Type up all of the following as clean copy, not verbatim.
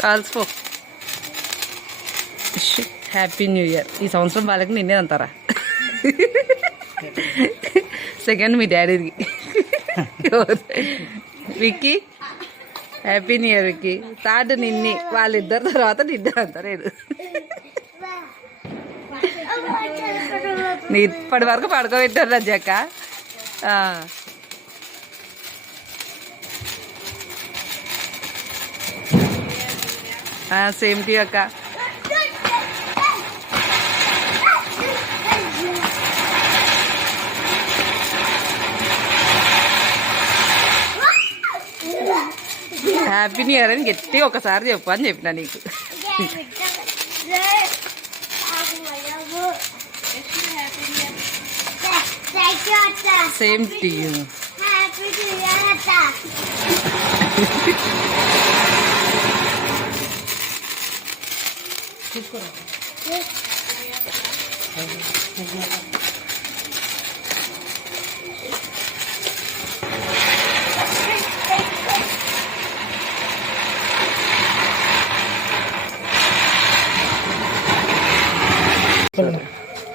కాల్సిపో. Happy new year. ఈ సంవత్సరం వాళ్ళకి నిన్నే అంటారా? సెకండ్ మీ డాడీకి. Vicky happy new year Vicky. Third నిన్ని, వాళ్ళిద్దరు తర్వాత నిన్నే అంటారు. నీ ఇప్పటి వరకు పడుకోబెట్టారు రజక్క. సేమ్ టీ అక్క. హ్యాపీ న్యూ ఇయర్ అని గట్టిగా ఒకసారి చెప్పు అని చెప్పిన నీకు. Same to.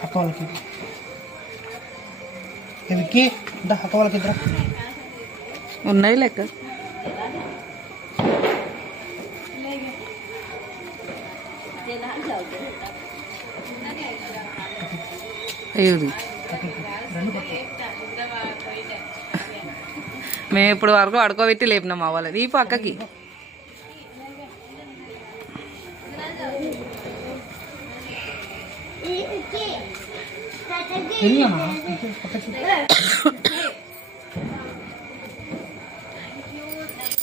అక్క వాళ్ళకి విక్కీ అక్క వాళ్ళకి ఇద్దరు ఉన్నాయి లెక్క. అయ్యోది మేము ఇప్పుడు వరకు అడుకోబెట్టి లేపినాం మా వాళ్ళని. ఈ పక్కకి